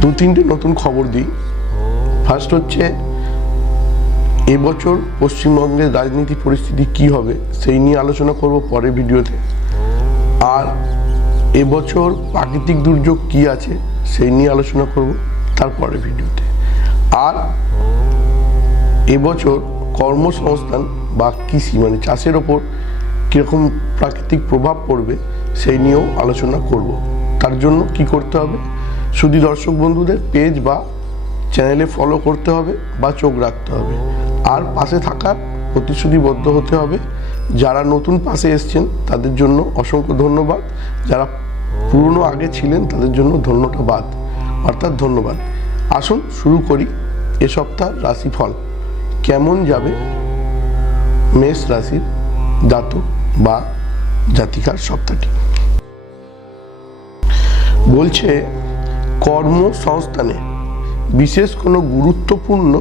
দু তিনটে নতুন খবর দিই। ফার্স্ট হচ্ছে, এবছর পশ্চিমবঙ্গের রাজনীতি পরিস্থিতি কি হবে সেই নিয়ে আলোচনা করব পরের ভিডিওতে। আর এবছর প্রাকৃতিক দুর্যোগ কি আছে সেই নিয়ে আলোচনা করব তারপরের ভিডিওতে। আর এবছর কর্মসংস্থান বা কৃষি মানে চাষের ওপর কীরকম প্রাকৃতিক প্রভাব পড়বে সেই নিয়েও আলোচনা করব। তার জন্য কি করতে হবে? শুধু দর্শক বন্ধুদের পেজ বা চ্যানেলে ফলো করতে হবে বা চোখ রাখতে হবে। আর পাশে থাকার প্রতিশ্রুতিবদ্ধ হতে হবে। যারা নতুন পাশে এসছেন, তাদের জন্য অসংখ্য ধন্যবাদ। যারা পুরনো আগে ছিলেন, তাদের জন্য ধন্যবাদ অর্থাৎ ধন্যবাদ। আসুন, শুরু করি এ সপ্তাহ রাশিফল। কেমন যাবে মেষ রাশির জাতক বা জাতিকার সপ্তাহটি? বলছে কর্মসংস্থানে বিশেষ কোনো গুরুত্বপূর্ণ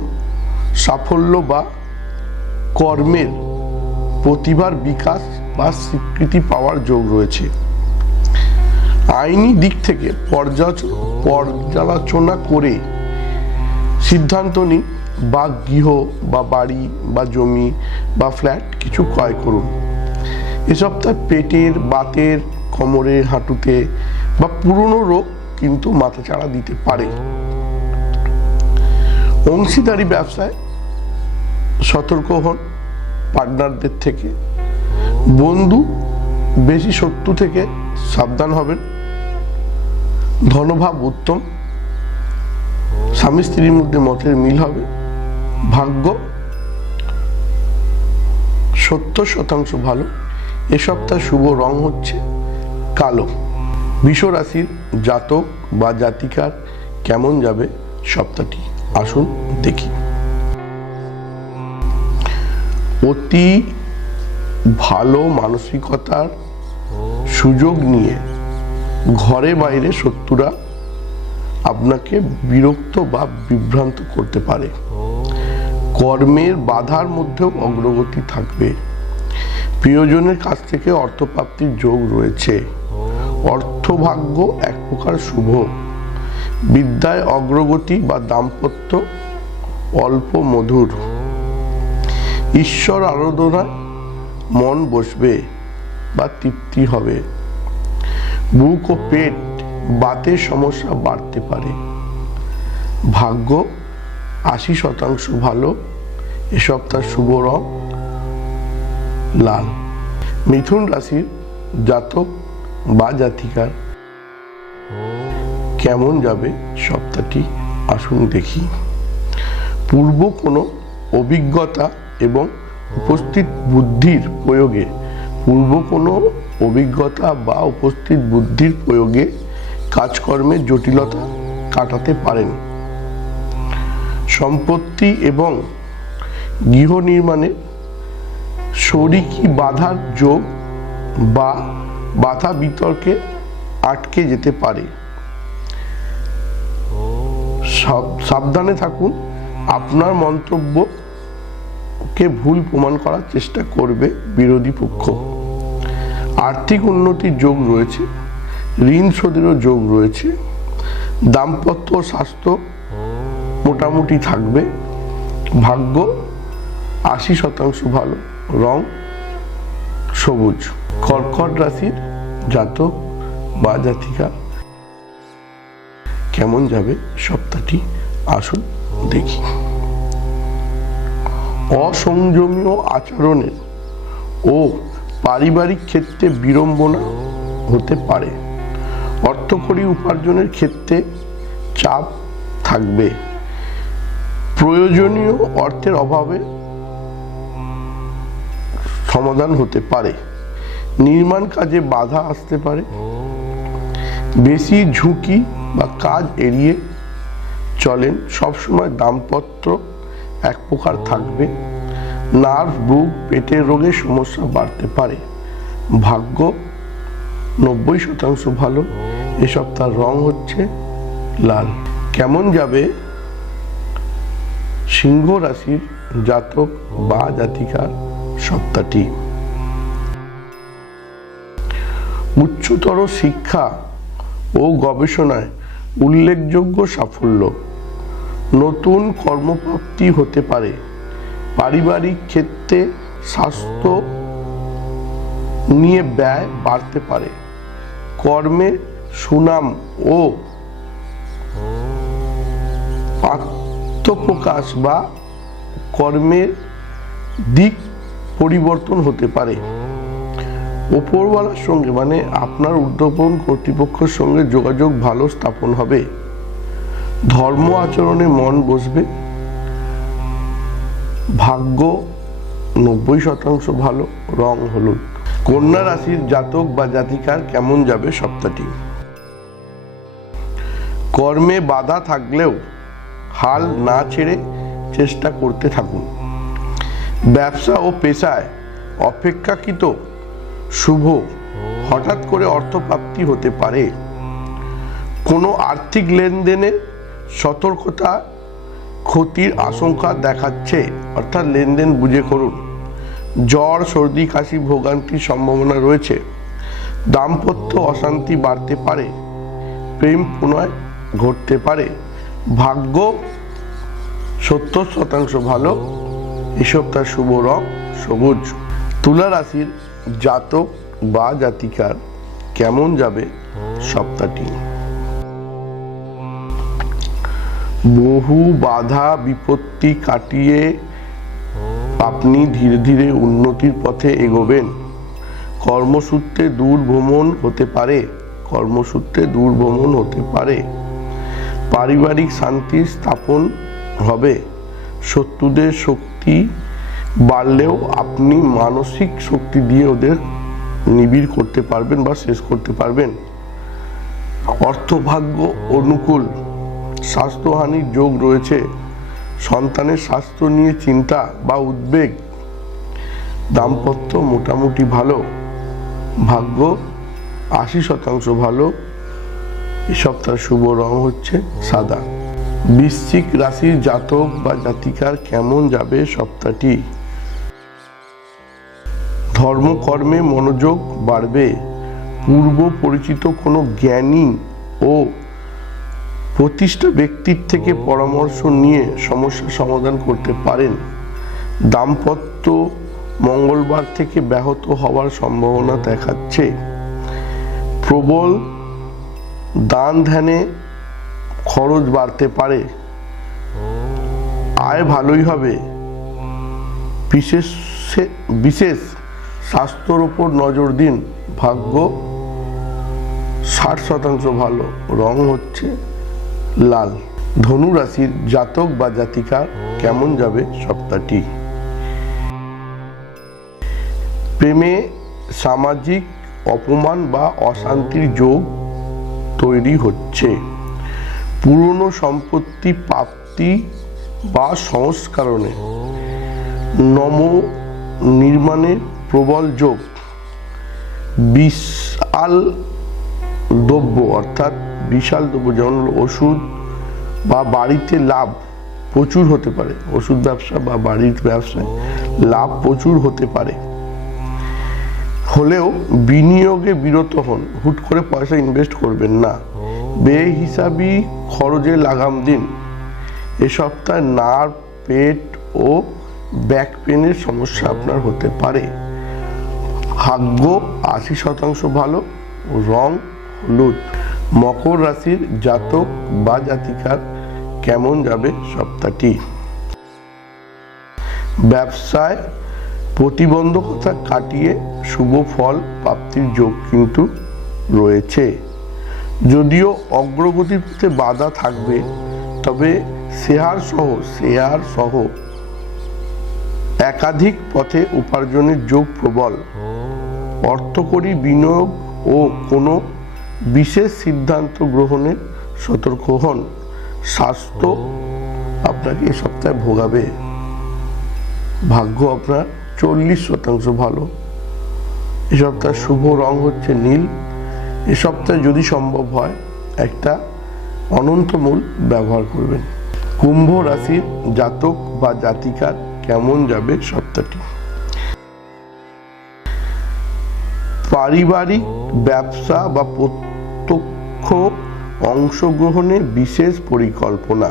সাফল্য বা কর্মের প্রতিভার বিকাশ বা স্বীকৃতি পাওয়ার যোগ রয়েছে। আইনি দিক থেকে পর্যালোচনা করে সিদ্ধান্ত নিন বা গৃহ বা বাড়ি বা জমি বা ফ্ল্যাট কিছু ক্রয় করুন। এ সপ্তাহে পেটের, বাতের কোমরে হাঁটুতে বা পুরনো রোগ কিন্তু মাথাচাড়া দিতে পারে। অংশীদারি ব্যবসায় সতর্ক হন পার্টনারদের থেকে। বন্ধু বেশি শত্রু থেকে সাবধান হবেন। ধনভাব উত্তম। স্বামী স্ত্রীর মধ্যে মতের মিল হবে। ভাগ্য সত্তর শতাংশ ভালো। এ সপ্তাহ শুভ রং হচ্ছে কালো। রাশির জাতক বা জাতিকার কেমন যাবে সপ্তাহটি? আসুন দেখি। অতি ভালো মানসিকতার সুযোগ নিয়ে ঘরে বাইরে শত্রুরা আপনাকে বিরক্ত বা বিভ্রান্ত করতে পারে। কর্মের বাধার মধ্যেও অগ্রগতি থাকবে। প্রিয়জনের কাছ থেকে অর্থপ্রাপ্তির যোগ রয়েছে। অর্থভাগ্য এক প্রকার শুভ। বিদ্যায় অগ্রগতি বা দাম্পত্য অল্প মধুর। ঈশ্বর আরাধনায় মন বসবে বা তৃপ্তি হবে। বুক ও পেট বাতের সমস্যা বাড়তে পারে। ভাগ্য আশি শতাংশ ভালো, এ সপ্তাহ শুভ রং লাল। মিথুন রাশির জাতক বা জাতিকার। কেমন যাবে সপ্তাহটি আসুন দেখি। পূর্ব কোনো অভিজ্ঞতা এবং উপস্থিত বুদ্ধির প্রয়োগে, পূর্ব কোনো অভিজ্ঞতা বা উপস্থিত বুদ্ধির প্রয়োগে কাজকর্মের জটিলতা কাটাতে পারেন। সম্পত্তি এবং গৃহ নির্মাণে শরিকি বাধার যোগ বা বাধা বিতর্কে আটকে যেতে পারে। সাবধানে থাকুন। আপনার মন্তব্যকে ভুল প্রমাণ করার চেষ্টা করবে বিরোধী পক্ষ। আর্থিক উন্নতির যোগ রয়েছে, ঋণ শোধেরও যোগ রয়েছে, দাম্পত্য স্বাস্থ্য মোটামুটি থাকবে, ভাগ্য আশি শতাংশ ভালো, রং সবুজ। কর্কট রাশির জাতক বা জাতিকা। কেমন যাবে সপ্তাহটি? আসুন দেখি। অসংযমীয় আচরণের ও পারিবারিক ক্ষেত্রে বিড়ম্বনা হতে পারে। অর্থকরী উপার্জনের ক্ষেত্রে চাপ থাকবে। প্রয়োজনীয় অর্থের অভাবে সমাধান হতে পারে। নির্মাণ কাজে বাধা আসতে পারে। বেশি ঝুঁকি বা কাজ এড়িয়ে চলেন। সবসময় দাম্পত্য এক প্রকার থাকবে। নার্ভ, বুক, পেটের রোগের সমস্যা বাড়তে পারে। ভাগ্য নব্বই শতাংশ ভালো। এ সপ্তাহ রং হচ্ছে লাল। কেমন যাবে? সিংহ রাশির জাতক বা জাতিকার সপ্তাহটি। উচ্চতর শিক্ষা ও গবেষণায় উল্লেখযোগ্য সাফল্য। নতুন কর্মপ্রাপ্তি হতে পারে। পারিবারিক ক্ষেত্রে স্বাস্থ্য নিয়ে ব্যয় বাড়তে পারে। কর্মে সুনাম ও আত্মপ্রকাশ বা কর্মের দিক পরিবর্তন হতে পারে। ওপরওয়ালার সঙ্গে মানে আপনার উদ্যোপন কর্তৃপক্ষের সঙ্গে যোগাযোগ ভালো স্থাপন হবে। ধর্ম আচরণে মন বসবে। ভাগ্য নব্বই শতাংশ ভালো, রং হলুদ। কন্যা রাশির জাতক বা জাতিকার কেমন যাবে সপ্তাহটি? কর্মে বাধা থাকলেও হাল না ছেড়ে চেষ্টা করতে থাকুন। ব্যবসা ও পেশায় অপেক্ষাকৃত শুভ হঠাৎ করে অর্থপ্রাপ্তি হতে পারে। কোনো আর্থিক লেনদেনে সতর্কতা, ক্ষতির আশঙ্কা দেখাচ্ছে। অর্থাৎ লেনদেন বুঝে করুন। জ্বর, সর্দি, কাশি, ভোগান্তির সম্ভাবনা রয়েছে। দাম্পত্য অশান্তি বাড়তে পারে। প্রেম পুনয় ঘটতে পারে। ভাগ্য সত্তর শতাংশ ভালো। এই সপ্তাহ শুভ রং সবুজ। তুলা রাশির জাতক বা জাতিকার কেমন যাবে সপ্তাহটি? বহু বাধা বিপত্তি কাটিয়ে আপনি ধীরে ধীরে উন্নতির পথে এগোবেন। কর্মসূত্রে দূর ভ্রমণ হতে পারে। কর্মসূত্রে দূর ভ্রমণ হতে পারে। পারিবারিক শান্তি স্থাপন হবে। শত্রুদের শক্তি বাড়লেও আপনি মানসিক শক্তি দিয়ে ওদের নিবিড় করতে পারবেন বা শেষ করতে পারবেন। অর্থভাগ্য অনুকূল স্বাস্থ্যহানির যোগ রয়েছে। সন্তানের স্বাস্থ্য নিয়ে চিন্তা বা উদ্বেগ দাম্পত্য মোটামুটি ভালো, ভাগ্য আশি শতাংশ ভালো। এই সপ্তাহ শুভ রং হচ্ছে সাদা। বৃশ্চিক রাশির জাতক বা জাতিকার কেমন যাবে সপ্তাহটি? ধর্মকর্মে মনোযোগ বাড়বে। পূর্ব পরিচিত কোনো জ্ঞানী ও প্রতিষ্ঠা ব্যক্তির থেকে পরামর্শ নিয়ে সমস্যার সমাধান করতে পারেন। দাম্পত্য মঙ্গলবার থেকে ব্যাহত হওয়ার সম্ভাবনা দেখাচ্ছে। প্রবল দান ধ্যানে খরচ বাড়তে পারে। আয় ভালোই হবে। বিশেষ বিশেষ স্বাস্থ্যর ওপর নজর দিন, ভাগ্য ষাট শতাংশ ভালো, রং হচ্ছে লাল। ধনু রাশির জাতক বা জাতিকার কেমন যাবে সপ্তাহটি? প্রেমে সামাজিক অপমান বা অশান্তির যোগ তৈরি হচ্ছে। পুরনো সম্পত্তি, প্রাপ্তি বা সংস্কারণে নম নির্মাণের প্রবল যোগ, বিশাল দ্রব্য, অর্থাৎ বিশাল দ্রব্য, যেমন ওষুধ বা বাড়িতে লাভ প্রচুর হতে পারে। ওষুধ ব্যবসা বা বাড়ির ব্যবসায় লাভ প্রচুর হতে পারে। হলেও বিনিয়োগে বিরত হন, হুট করে পয়সা ইনভেস্ট করবেন না। বেহিসাবি খরচে লাগাম দিন। এ সপ্তাহে নার্ভ পেট ও ব্যাক পেনের সমস্যা আপনার হতে পারে। ভাগ্য আশি শতাংশ ভালো, রং হলুদ। মকর রাশির জাতক বা জাতিকার কেমন যাবে সপ্তাহটি? ব্যবসায় প্রতিবন্ধকতা কাটিয়ে শুভ ফল প্রাপ্তির যোগ কিন্তু রয়েছে। যদিও অগ্রগতির পথে বাধা থাকবে, তবে শেয়ার সহ শেয়ার সহ একাধিক পথে উপার্জনের যোগ প্রবল। অর্থকরী বিনিয়োগ ও কোনো বিশেষ সিদ্ধান্ত গ্রহণে সতর্ক হন। স্বাস্থ্য আপনাকে এ সপ্তাহে ভোগাবে। ভাগ্য আপনার চল্লিশ শতাংশ ভালো। এ সপ্তাহে শুভ রং হচ্ছে নীল। এ সপ্তাহে যদি সম্ভব হয়, একটা অনন্তমূল ব্যবহার করবেন। কুম্ভ রাশির জাতক বা জাতিকার কেমন যাবে সপ্তাহটি? পারিবারিক ব্যবসা বা প্রত্যক্ষ অংশগ্রহণে বিশেষ পরিকল্পনা।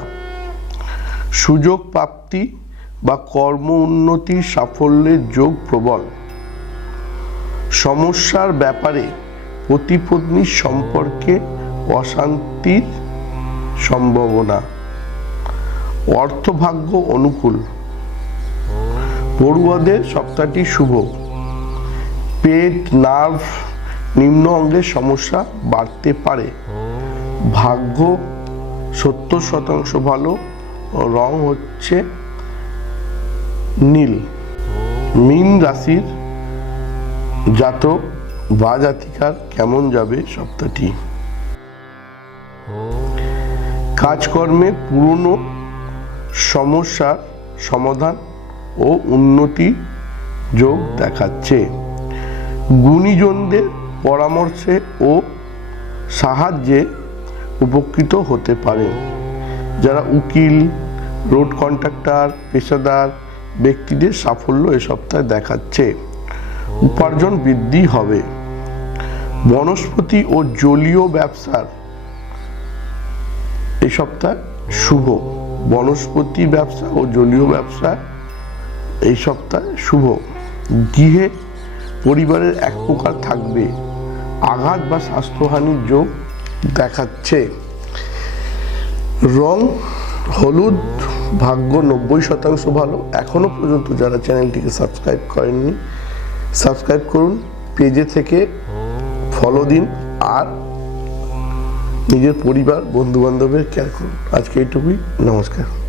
সুযোগ প্রাপ্তি বা কর্ম উন্নতির সাফল্যের যোগ প্রবল। সমস্যার ব্যাপারে প্রতিপত্নীর সম্পর্কে অশান্তির সম্ভাবনা। অর্থভাগ্য অনুকূল। পড়ুয়াদের সপ্তাহটি শুভ। পেট, নার্ভ, নিম্ন অঙ্গের সমস্যা বাড়তে পারে। ভাগ্য সত্তর শতাংশ ভালো, রং হচ্ছে নীল। মিন রাশির জাতক বা জাতিকার কেমন যাবে সপ্তাহটি? কাজকর্মে পুরনো সমস্যার সমাধান ও উন্নতি যোগ দেখাচ্ছে। গুণীজনদের পরামর্শে ও সাহায্যে উপকৃত হতে পারে। যারা উকিল, রোড কন্ট্রাক্টর, পেশাদার ব্যক্তিদের সাফল্য এ সপ্তাহে দেখাচ্ছে। উপার্জন বৃদ্ধি হবে। বনস্পতি ও জলীয় ব্যবসার এই সপ্তাহ শুভ। বনস্পতি ব্যবসা ও জলীয় ব্যবসা এই সপ্তাহে শুভ। গৃহে পরিবারের এক প্রকার থাকবে। আঘাত বা স্বাস্থ্যহানির যোগ দেখাচ্ছে। রং, হলুদ, ভাগ্য নব্বই শতাংশ ভালো। এখনও পর্যন্ত যারা চ্যানেলটিকে সাবস্ক্রাইব করেননি, সাবস্ক্রাইব করুন, পেজে থেকে ফলো দিন আর নিজের পরিবার বন্ধু বান্ধবের কেয়ার করুন। আজকে এইটুকুই। নমস্কার।